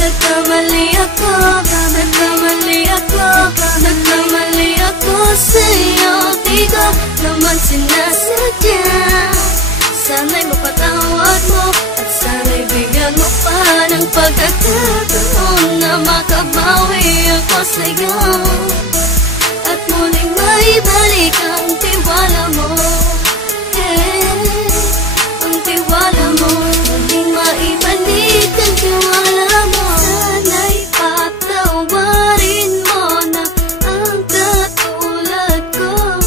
nagkamali ako, nagkamali ako, nagkamali ako sa'yo. Di ko naman sinasadya. Sana'y mapatawad mo at sana'y bigyan mo pa ng pagkakataon na makabawi ako sa'yo at muling maibalik ang tiwala mo. Ang tiwala mo, muling maibalik ang tiwala mo. Sana'y patawarin mo na ang katulad ko.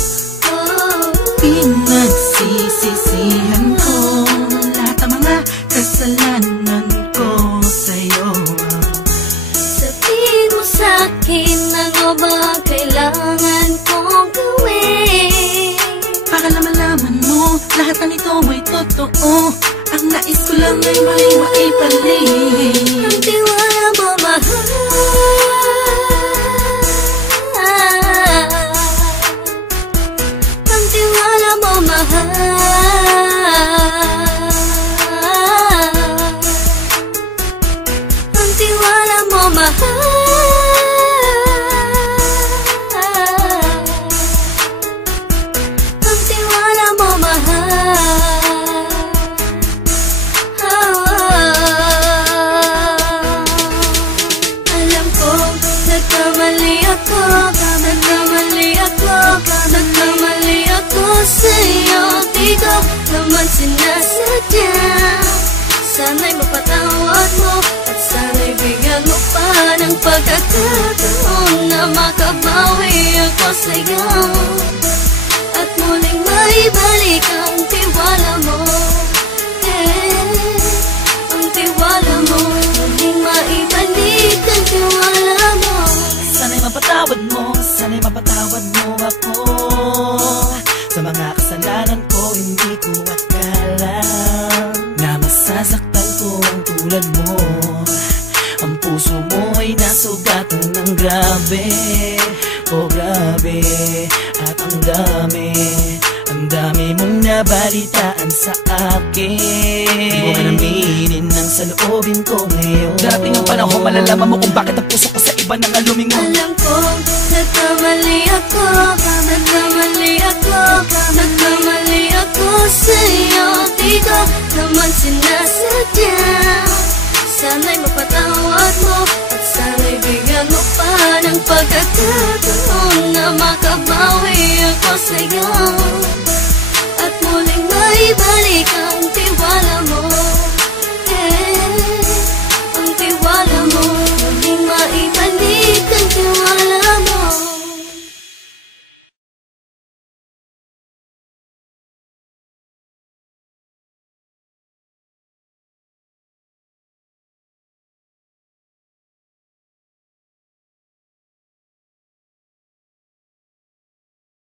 Pinagsisisihan ko lahat ng mga kasalanan ko sa'yo. Sabihin mo sa'kin ano ba kailangan kong gawin para malaman mo lahat ng ito ay totoo. Ang nais ko lang ay maibalik ang tiwala mo, mahal. Ang tiwala mo, mahal. Ang tiwala mo, mahal. Ang tiwala mo, mahal. Alam ko, nagkamali ako, nagkamali ako, nagkamali ako sa'yo. Di ko naman sinasadya. Sana'y mapatawad mo at sana'y bigyan mo pa ng pagkakataon na makabawi ako sa'yo at muling maibalik ang tiwala mo. Ang tiwala mo, muling maibalik ang tiwala mo. Sana'y mapatawad mo, sana'y mapatawad mo ako sa mga kasalanan ko. Hindi ko akala na masasaktan ko ang tulad mo. Ang puso mo ay nasugatan ng grabe, oh grabe. At ang dami mong nabalitaan sa akin. Di mo man aminin ang saloobin ko ngayon. Darating ang panahon, malalaman mo kung bakit ang puso ko sa iba nang alumingon. Alam ko, nagkamali ako, nagkamali ako, nagkamali ako sa'yo. Di ko naman sinasadya. Sana'y mapatawad mo at sana'y bigyan mo pa ng pagkakataon na makabawi ako sa'yo at muling maibalik ang tiwala mo. Ang tiwala mo, muling maibalik